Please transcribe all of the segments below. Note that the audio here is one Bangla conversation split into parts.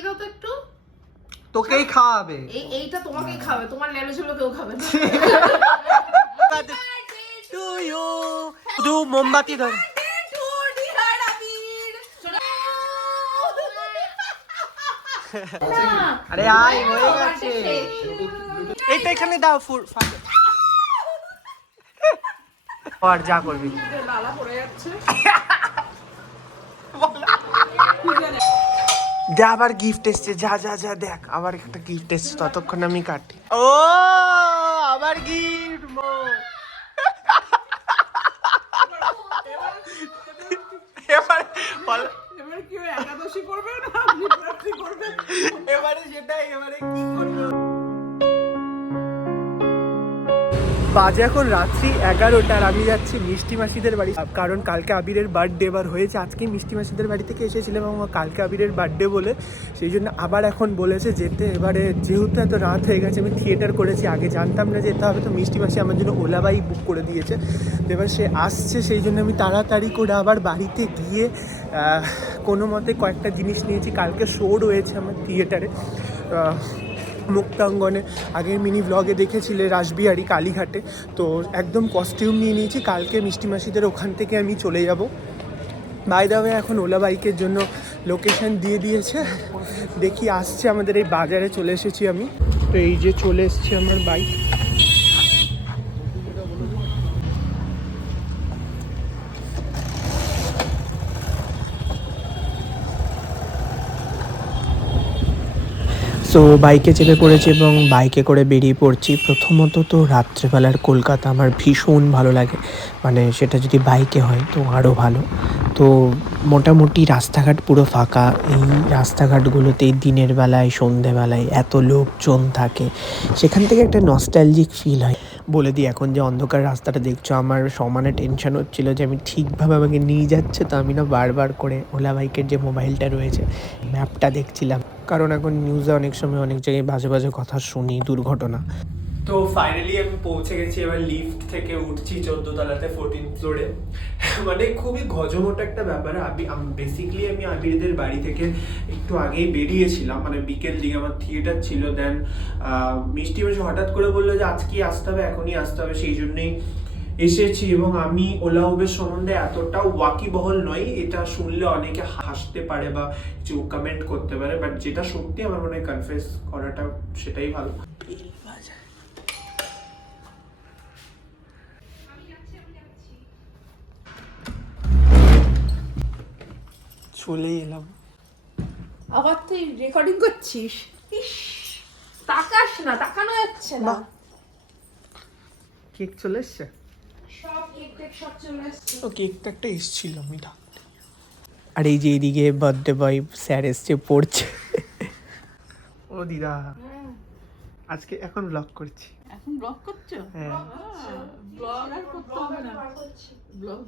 দিয়ে দাও তো একটু। তোকেই খাওয়াবে। এইটা তোমাকেই খাবে, তোমার লেলো ছিল কেউ খাবে না। To you. শুধু মোমবাতি ধর। আরে আয়, হয়ে গেছে। এইটা এখানে দাও ফুল। আর যা করবি লালা পড়ে যাচ্ছে। দে, আবার গিফট এসছে। যা যা যা দেখ, আবার একটা গিফট এসছে, ততক্ষণ আমি কাটি। ও আবার গিফট। এবার কি একাদশী করবে না করবে? এবারে সেটাই, এবারে কি করবে? বাজে এখন রাত্রি 11টা আর আমি যাচ্ছি মিষ্টি মাসিদের বাড়ি, কারণ কালকে আবিরের বার্থডে এবার হয়েছে। আজকে মিষ্টি মাসিদের বাড়ি থেকে এসেছিলাম এবং কালকে আবিরের বার্থডে বলে সেই জন্য আবার এখন বলেছে যেতে। এবারে যেহেতু এত রাত হয়ে গেছে, আমি থিয়েটার করেছি, আগে জানতাম না যেতে হবে, তো মিষ্টি মাসি আমার জন্য ওলা বাইক বুক করে দিয়েছে। তো এবার সে আসছে, সেই জন্য আমি তাড়াতাড়ি করে আবার বাড়িতে গিয়ে কোনো মতে কয়েকটা জিনিস নিয়েছি। কালকে শো রয়েছে আমার থিয়েটারে মুক্তাঙ্গনে, আগের মিনি ব্লগে দেখেছিলে রাসবিহারী কালীঘাটে। তো একদম কস্টিউম নিয়ে নিয়েছি, কালকে মিষ্টি মাসিদের ওখান থেকে আমি চলে যাব। বাই দ্য ওয়ে এখন ওলা বাইকের জন্য লোকেশন দিয়ে দিয়েছে, দেখি আসছে। আমাদের এই বাজারে চলে এসেছি আমি, তো এই যে চলে এসেছি আমার বাইক। সো বাইকে চেপে পড়েছি এবং বাইকে করে বেরিয়ে পড়ছি। প্রথমত তো রাত্রেবেলার কলকাতা আমার ভীষণ ভালো লাগে, মানে সেটা যদি বাইকে হয় তো আরও ভালো। তো মোটামুটি রাস্তাঘাট পুরো ফাঁকা। এই রাস্তাঘাটগুলোতে দিনের বেলায় সন্ধেবেলায় এত লোকজন থাকে, সেখান থেকে একটা নস্টালজিক ফিল হয়। বলে দিই, এখন যে অন্ধকার রাস্তাটা দেখছো, আমার সমানে টেনশন হচ্ছিল যে আমি ঠিকভাবে আমাকে নিয়ে যাচ্ছে তো আমি না বারবার করে ওলা বাইকের যে মোবাইলটা রয়েছে ম্যাপটা দেখছিলাম, কারণ এখন নিউজে অনেক সময় অনেক জায়গায় বাজে বাজে কথা শুনি, দুর্ঘটনা। তো ফাইনালি আমি পৌঁছে গেছি, এবার লিফট থেকে উঠছি 14 তলাতে 14 ফ্লোরে। মানে খুবই গজমোটা একটা ব্যাপার। বেসিক্যালি আমি আবিরদের বাড়ি থেকে একটু আগেই বেরিয়েছিলাম, মানে বিকেল দিকে আমার থিয়েটার ছিল। দেন মিষ্টি মাসি হঠাৎ করে বললো যে আজকেই আসতে হবে, এখনই আসতে হবে, সেই জন্যেই এসেছি। এবং আমি ওলা উবের সম্বন্ধে এতটাও ওয়াকিবহল নই, এটা শুনলে অনেকে হাসতে পারে বা কিছু কমেন্ট করতে পারে, বাট যেটা সত্যি আমার মনে হয় কনফেস করাটা সেটাই ভালো। চলে এলাম। আবার তুই রেকর্ডিং করছিস? ইস, তাকাস না, তাকানো যাচ্ছে না। কেক চলে এসছে, সব কেক টেক সব চলে এসছে। ও কেকটা একটা এসছিল, আমি ডাকতে। আর এই যে এইদিকে বার্থডে বয় স্যার এসছে পড়ছে। ও দিদা, আজকে এখন ব্লগ করছি। এখন ব্লগ করছো? হ্যাঁ, ব্লগ আর করতে হবে না, ব্লগ।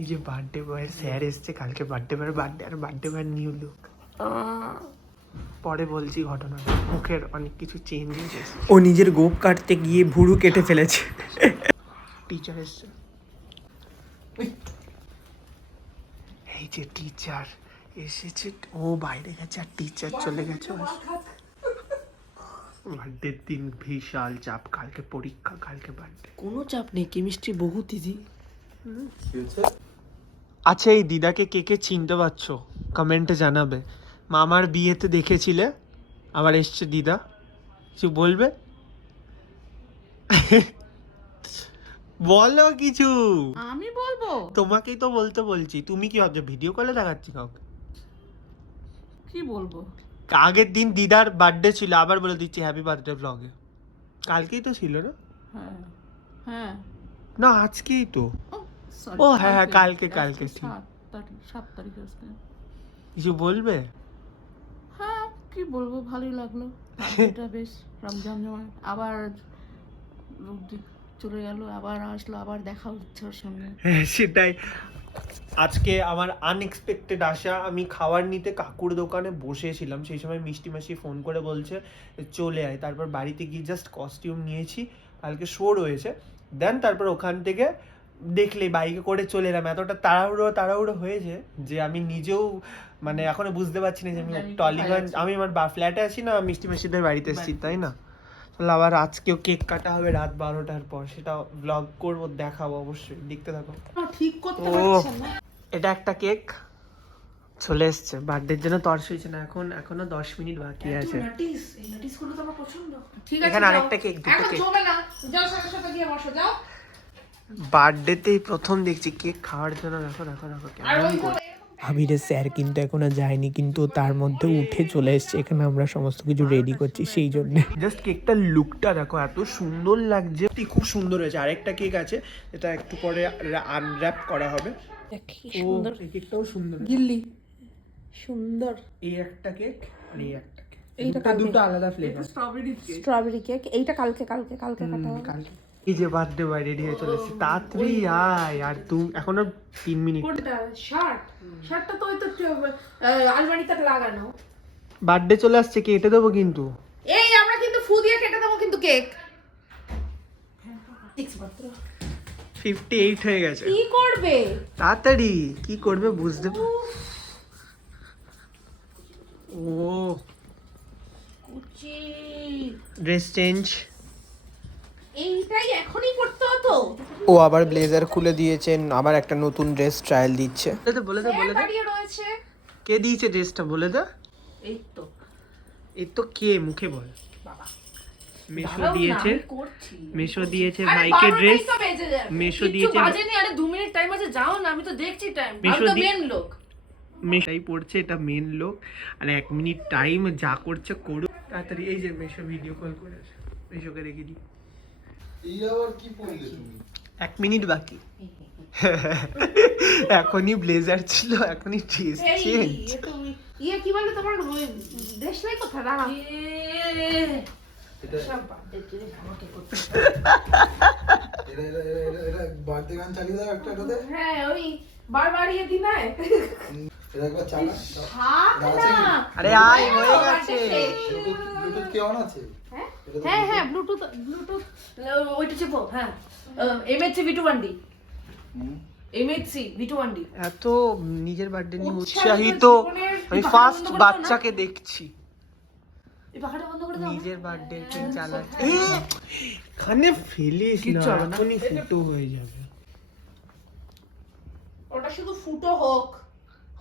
এই যে বার্থডে বয় স্যার এসছে কালকে, বার্থডে বয়ের নিউ লুক। পরে বলছি ঘটনাটা, মুখের অনেক কিছু চেঞ্জ হয়েছে। ও নিজের গোপ কাটতে গিয়ে ভুরু কেটে ফেলেছে। টিচার এসছে, এই যে টিচার এসেছে, ও বাইরে গেছে আর টিচার চলে গেছে। বার্থডের দিন বিশাল চাপ, কালকে পরীক্ষা, কালকে বার্থডে। কোনো চাপ নেই, কেমিস্ট্রি বহুত ইজি। আচ্ছা, এই দিদাকে কে কে চিনতে পারছো কমেন্টে জানাবে। মামার বিয়েতে দেখেছিলে, আবার এসছে দিদা, কিছু বলবে? বলো কিছু। আমি বলবো? তোমাকেই তো বলতে বলছি, তুমি কি ভাবছো ভিডিও কলে দেখাচ্ছি কাউকে? কি বলবো? আগের দিন দিদার বার্থডে ছিল, আবার বলে দিচ্ছি হ্যাপি বার্থডে ব্লগে। কালকেই তো ছিল না? হ্যাঁ হ্যাঁ, না আজকেই তো। sorry, ও হ্যাঁ হ্যাঁ, কালকে ঠিক। 7 তারিখ আজকে। কিছু বলবে? হ্যাঁ, কি বলবো, ভালোই লাগলো। এটা বেশ রমজান জমায়, আবার চলে গেল, আবার আসলো, আবার দেখা হচ্ছে ওর সঙ্গে। হ্যাঁ সেটাই। আজকে আমার আনএক্সপেক্টেড আসা, আমি খাবার নিতে কাকুর দোকানে বসেছিলাম, সেই সময় মিষ্টি মাসি ফোন করে বলছে চলে আয়। তারপর বাড়িতে গিয়ে জাস্ট কস্টিউম নিয়েছি, কালকে শো রয়েছে। দেন তারপর ওখান থেকে দেখলে বাইকে করে চলে এলাম, এতটা তাড়াহুড়ো হয়েছে যে আমি নিজেও মানে এখনো বুঝতে পারছি না যে আমি টলিগঞ্জ, আমি আমার ফ্ল্যাটে আছি না মিষ্টি মাসিদের বাড়িতে এসেছি, তাই না? তাহলে আবার আজকেও কেক কাটা হবে রাত 12টার পর, সেটা ব্লগ করবো, দেখাবো অবশ্যই, দেখতে থাকো। ঠিক করতে ও পারছেন না। এটা একটা কেক চলে এসছে, বার্থডের জন্য তর্স হয়েছে না, এখনো 10 মিনিট বাকি আছে। নাটিস, এই নাটিস গুলো তো আমার পছন্দ। ঠিক আছে, এখানে যাও। আরেকটা কেক, দুটো এখন কেক। চলবে না, যাও সাথে গিয়ে বসো, যাও। বার্থডেতেই প্রথম দেখছি কেক খাওয়ার জন্য, দেখো আর কেমন ওই করে। আবিরের স্যার কিন্তু এখনো যায়নি, কিন্তু তার মধ্যে উঠে চলে এসছে, এখানে আমরা সমস্ত কিছু রেডি করছি সেই জন্য। জাস্ট কেকটার লুকটা দেখো, এত সুন্দর লাগছে, খুব সুন্দর হয়েছে। আরেকটা কেক আছে, এটা একটু পরে আনর্যাপ করা হবে। সুন্দর এই কেকটাও সুন্দর, গিল্লি সুন্দর। এই একটা কেক আর এই একটা কেক, এইটা দুটো আলাদা ফ্লেভার। স্ট্রবেরি কেক, এইটা কালকে কাটা হবে। কালকে এই যে বার্থডে বয় রেডি হয়ে চলেছে, তাড়াতাড়ি আয়। আর তুই এখনো 3 মিনিট। কোনটা? শার্টটা তো ওই তো আলমারিতে লাগানো। বার্থডে চলে আসছে, কেটে দেবো কিন্তু। এই আমরা কিন্তু ফু দিয়ে কেটে দেবো কিন্তু কেক। 58 হয়ে গেছে। কি করবে? তাড়াতাড়ি কি করবে বুঝতে ও কুচি ড্রেস চেঞ্জ, এইটাই এখনই করতে হতো। ও আবার ব্লেজার খুলে দিয়েছেন, আবার একটা নতুন ড্রেস ট্রায়াল দিচ্ছে। বলে দে দাঁড়িয়ে রয়েছে। কে দিয়েছে ড্রেসটা বলে দে। এই তো এই তো কে, মুখে বল। বাবা মেশো দাঁড়াও না, দিয়েছে, আমি করছি। মেশো দিয়েছে আরে মাইকের 12টাই ড্রেস, তো বেজে যাবে। মেশো কিচ্ছু দিয়েছে। বাজেনি, আরে 2 মিনিট টাইম আছে, যাও না, আমি তো দেখছি টাইম। আমি মেশো তো দি- মেন লোক। মেশাই পড়ছে, এটা মেন লোক, আর 1 মিনিট টাইম যা করছে করুক তাড়াতাড়ি। এই যে মেশো ভিডিও কল করেছে, মেশোকে রেখে দিই। এই আবার কি পড়লে তুমি? 1 মিনিট বাকি। এখনই ব্লেজার ছিল, এখনই ড্রেস এই চেঞ্জ। তুমি কি বলে তোমার দেশ নাই কোথা? দাঁড়া। সব বাদে তুই আমাকে করতে। এরা বাড়তি গান চালিয়ে দাও একটা এটাতে। হ্যাঁ, ওই বারবার ইয়ে দি নাই। এরা একবার চালা। থাক না। আরে আয়, হয়ে গেছে। ব্লুটুথ কি অন আছে? হ্যাঁ ব্লুটুথ ওইটা চেপো। হ্যাঁ MHC V2 MHC V2 এত নিজের বার্থডে নিয়ে উৎসাহিত উৎসাহিত জীবনের আমি পাখাটা ফার্স্ট বন্ধ করে দাও না। বাচ্চাকে দেখছি এই পাখাটা বন্ধ করে দাও। নিজের বার্থডে কেক চালাচ্ছে। খানে ফেলিস না, এখনই ফুটো হয়ে যাবে। ওটা শুধু ফুটো হোক।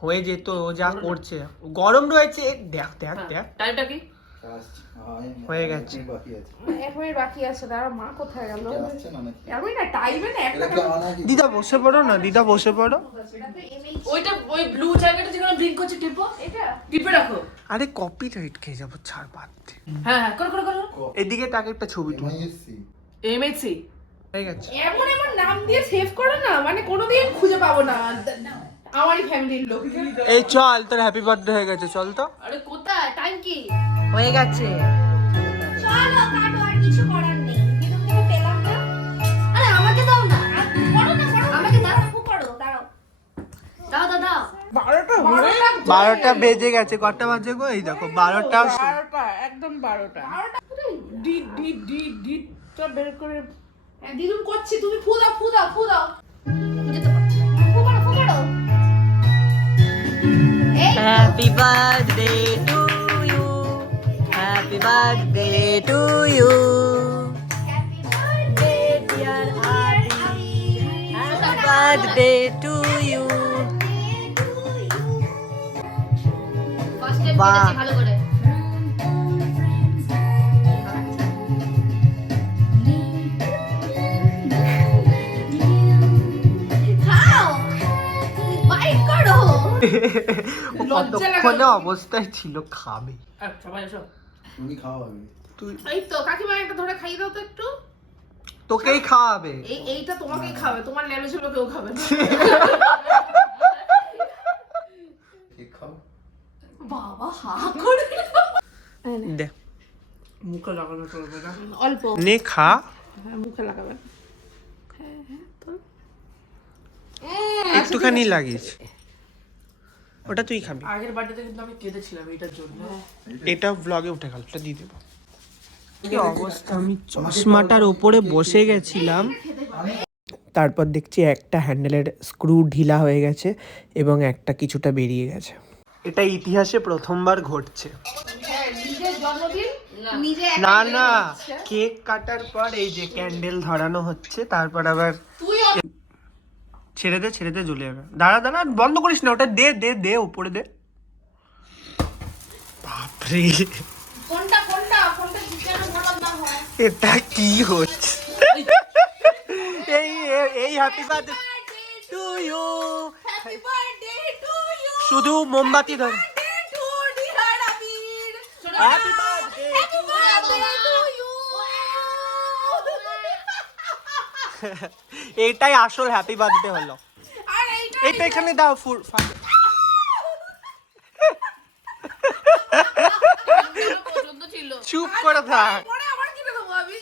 হয়ে যেত, ও যা করছে। গরম রয়েছে, দেখ টাইমটা কি? হয়ে গেছে। বাকি আছে। 1 মিনিট বাকি আছে। দাঁড়া, মা কোথায় গেল? এটা আসছে না নাকি? আমি না টাইমে না একটা এটা কি অন আছে? দিদা বসে পড়ো না, দিদা বসে পড়ো। ওইটা ওই ব্লু জায়গাটা যেখানে ব্লিঙ্ক করছে টিপো, এটা টিপে রাখো। আরে কপিরাইট খেয়ে যাবো, ছাড় বাদ দে। হ্যাঁ করো। এদিকে তাকে একটা ছবি তুল। MISC MHC হয়ে গেছে। এমন নাম দিয়ে সেভ করো না, মানে কোনোদিন খুঁজে পাবো না। আমারই ফ্যামিলির লোক। এই চল, তোর হ্যাপি বার্থডে হয়ে গেছে, চল তো। আরে কোথায়? টাইম কি? হয়ে গেছে। চলো কাটো, আর কিছু করার নেই। কিন্তু তুমি পেলাম না। আরে আমাকে দাও না। আর করো না, আমাকে দাও, আপু করো, দাও। দাও। 12টা বেজে গেছে, কটা বাজে গো? এই দেখো 12টা। একদম 12টা। ডিটটা বের করে দিদুন করছি, তুমি ফু দাও। যেতে পারো। ফু করো। এই Happy birthday to you. Happy birthday to you. Happy birthday Dear Adi. Happy birthday to you. First time বাহ। কেটেছি ভালো করে। খাও, বাইট করো। ও কতক্ষণে অবস্থায় ছিল, খাবে। সবাই এসো। তুমি খাও আগে। তুই, এই তো কাকিমা একটা ধরে খাইয়ে দাও তো একটু। তোকেই খাওয়াবে। এইটা তোমাকেই খাবে, তোমার লেলো ছিল কেউ খাবে না। কেক খাও। বাবা হা করে দে, মুখে লাগানো চলবে না। অল্প। নে খা। হ্যাঁ, মুখে লাগাবেন। একটুখানি লাগিস, ওটা তুই খাবি। আগের বার্থডেতে কিন্তু আমি কেঁদেছিলাম এটার জন্য। এটা ব্লগে উঠে গেল, এটা দিয়ে দেবো। কি অবস্থা, আমি চশমাটার ওপরে বসে গেছিলাম, তারপর দেখছি একটা হ্যান্ডেলের স্ক্রু ঢিলা হয়ে গেছে এবং একটা কিছুটা বেরিয়ে গেছে। এটা ইতিহাসে প্রথমবার ঘটছে। হ্যাঁ, নিজের জন্মদিন নিজে না না, কেক কাটার পর এই যে ক্যান্ডেল ধরানো হচ্ছে, তারপর আবার তুই ছেড়ে দে জ্বলে যাবে। দাঁড়া দাঁড়া, বন্ধ করিস না, ওটা দে দে দে উপরে দে। বাপরে, কোনটা যেন বললাম না হয়। এটা কি হচ্ছে? এই এই happy birthday to you. Happy birthday to you. শুধু মোমবাতি ধর। To dear Abir. Happy birthday happy birthday to you. এইটাই আসল হ্যাপি বার্থডে হলো। আর এইটা এখানে দাও পছন্দ ছিল। চুপ করে থাক। পরে আবার কিনে দেবো আমি।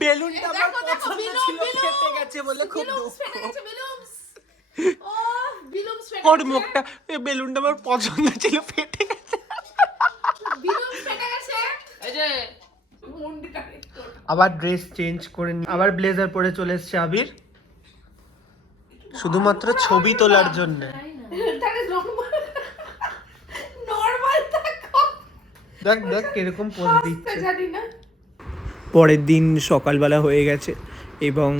বেলুনটা আমার দেখো, পছন্দ ছিল, ফেটে গেছে বলে খুব দুঃখ। ও বিলুমস ফেটে ওর মুখটা, এই বেলুনটা আমার পছন্দ ছিল, ফেটে গেছে। বিলুমস ফেটে গেছে। এই যে মুন্ডিটা একটু আবার ড্রেস চেঞ্জ করে আবার ব্লেজার পরে চলে এসেছে আবির, শুধুমাত্র ছবি তোলার জন্য। তাহলে নরমাল থাকো। দেখ দেখ কিরকম পোজ দিচ্ছে। জানি না। পরের দিন সকালবেলা হয়ে গেছে এবং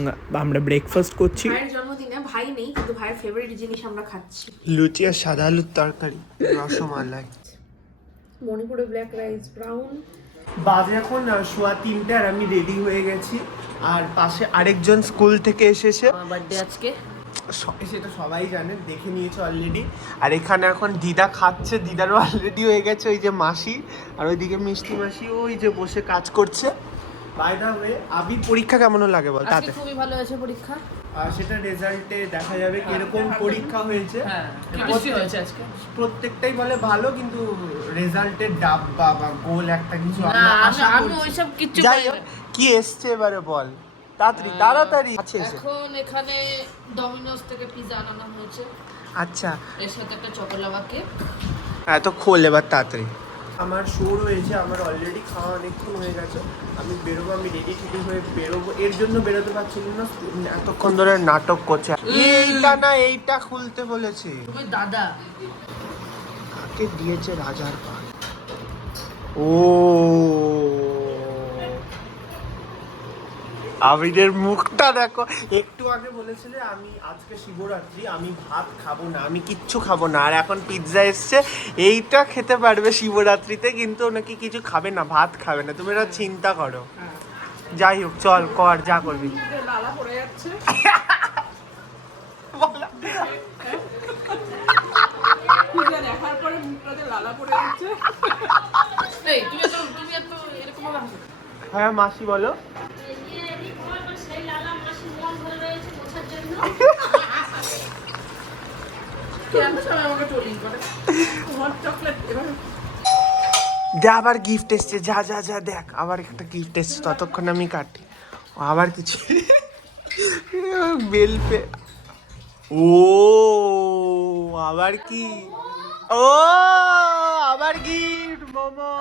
আমরা ব্রেকফাস্ট করছি। ভাইয়ের জন্মদিনে ভাই নেই, কিন্তু ভাইয়ের ফেভারিট জিনিস আমরা খাচ্ছি। লুচি আর সাদা আলুর তরকারি, রসমালাই। মণিপুরে ব্ল্যাক রাইস, ব্রাউন। বাজে এখন 3:15 আর আমি রেডি হয়ে গেছি। আর পাশে আরেকজন স্কুল থেকে এসেছে, আমার বার্থডে আজকে। সেটা সবাই জানে, দেখে নিয়েছে অলরেডি। আর এখানে এখন দিদা খাচ্ছে, দিদারও অলরেডি হয়ে গেছে। ওই যে মাসি, আর ওইদিকে মিষ্টি মাসি ওই যে বসে কাজ করছে। বাই দ্য ওয়ে, আবির পরীক্ষা কেমন লাগে বল তাতে? খুবই ভালো হয়েছে পরীক্ষা। আর সেটা রেজাল্টে দেখা যাবে কিরকম পরীক্ষা হয়েছে। হ্যাঁ, কেমিস্ট্রি হয়েছে আজকে। প্রত্যেকটাই বলে ভালো, কিন্তু রেজাল্টের ডাব্বা বা গোল একটা কিছু না, আমরা আশা আমি করছি। ওইসব কিচ্ছু যাই করি হোক, না। কি এসছে এবারে বল তাড়াতাড়ি। আছে এসে। এখন এখানে ডমিনোস থেকে পিৎজা আনানো হয়েছে, আচ্ছা, এর সাথে একটা চকোলাভা কেক। এত খোল এবার তাড়াতাড়ি। আমার শো রয়েছে, আমার অলরেডি খাওয়া অনেকক্ষণ হয়ে গেছে। আমি বেরোবো, আমি রেডি টেডি হয়ে বেরোবো। এর জন্য বেরোতে পারছিলাম না, এতক্ষণ ধরে নাটক করছে। এইটা না, এইটা খুলতে বলেছে। ওই দাদা কাকে দিয়েছে রাজার পান? ও আবিরের মুখটা দেখো। একটু আগে বলেছিলে আমি আজকে শিবরাত্রি, আমি ভাত খাবো না, আমি কিচ্ছু খাবো না, আর এখন পিৎজা এসছে, এইটা খেতে পারবে শিবরাত্রিতে, কিন্তু নাকি কিছু খাবে না, ভাত খাবে না। তুমি এটা চিন্তা করো। যাই হোক, চল কর যা করবি। লালা পড়ে যাচ্ছে। পিজা দেখার পরে মুখটাতে লালা পড়ে যাচ্ছে। এই তুমি এত এরকম ভাবে হাসো। হ্যাঁ মাসি বলো। কেন সবাই আমাকে ট্রোলিং করে? তোমার চকলেট এবার দে, আবার গিফট এসছে, যা যা যা দেখ, আবার একটা গিফট এসছে, ততক্ষণ আমি কাটি। ও আবার কিছু বেল পে। ও আবার কি? ও আবার গিফট, মোমো।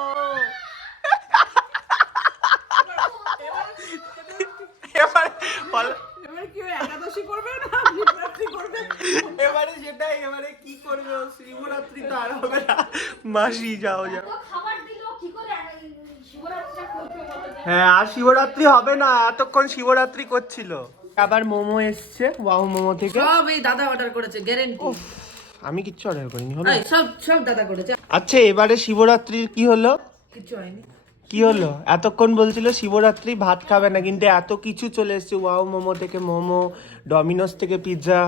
এবার বল, এবার কি একাদশী করবে না শিবরাত্রি করবে? এবারে সেটাই, এবারে কি করবে? শিবরাত্রি তো আর হবে না। মাসি যাও যাও। খাবার দিলো কি করে শিবরাত্রিটা করবে বলো তো? হ্যাঁ, আর শিবরাত্রি হবে না, এতক্ষণ শিবরাত্রি করছিল। আবার মোমো এসছে, ওয়াও মোমো থেকে। সব এই দাদা অর্ডার করেছে, গ্যারান্টি। আমি কিচ্ছু অর্ডার করিনি, হলো? এই সব দাদা করেছে, আচ্ছা, এবারে শিবরাত্রির কি হলো? কিচ্ছু হয়নি। কি হলো? এতক্ষণ বলছিল শিবরাত্রি ভাত খাবে না, কিন্তু এত কিছু চলে এসছে। ওয়াও মোমো থেকে মোমো, ডমিনোস থেকে পিৎজা।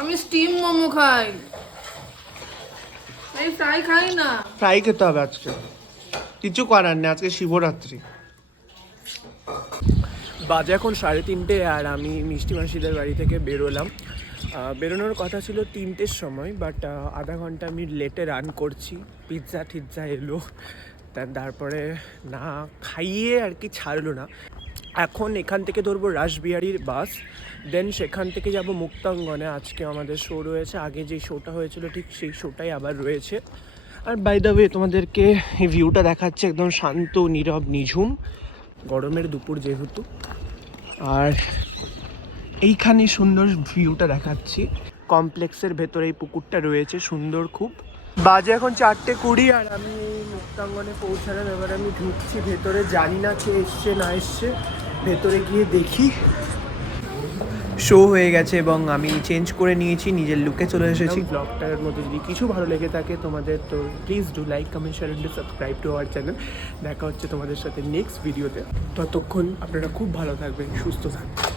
আমি স্টিম মোমো খাই, এই ফ্রাই খাই না। ফ্রাই খেতে হবে আজকে, কিছু করার নেই, আজকে শিবরাত্রি। বাজে এখন 3:30 আর আমি মিষ্টি মাসিদের বাড়ি থেকে বেরোলাম। বেরোনোর কথা ছিল 3টের সময়, বাট আধা ঘন্টা আমি লেটে রান করছি। পিৎজা টিৎজা এলো, তারপরে না খাইয়ে আর কি ছাড়লো না। এখন এখান থেকে ধরবো রাসবিহারীর বাস, দেন সেখান থেকে যাব মুক্তাঙ্গনে। আজকে আমাদের শো রয়েছে, আগে যে শোটা হয়েছিল ঠিক সেই শোটাই আবার রয়েছে। আর বাই দ্য ওয়ে তোমাদেরকে এই ভিউটা দেখাচ্ছে একদম শান্ত নীরব নিঝুম গরমের দুপুর যেহেতু। আর এইখানে সুন্দর ভিউটা দেখাচ্ছি, কমপ্লেক্সের ভেতরে এই পুকুরটা রয়েছে সুন্দর খুব। বাজে এখন 4:20 আর আমি এই মুক্তাঙ্গনে পৌঁছালাম। এবার আমি ঢুকছি ভেতরে, জানি না কে এসছে না এসছে, ভেতরে গিয়ে দেখি। শো হয়ে গেছে এবং আমি চেঞ্জ করে নিয়েছি, নিজের লুকে চলে এসেছি। ব্লগটার মধ্যে যদি কিছু ভালো লেগে থাকে তোমাদের, তো please do like, comment, share and subscribe to our channel. দেখা হচ্ছে তোমাদের সাথে নেক্সট ভিডিওতে। ততক্ষণ আপনারা খুব ভালো থাকবেন, সুস্থ থাকবেন।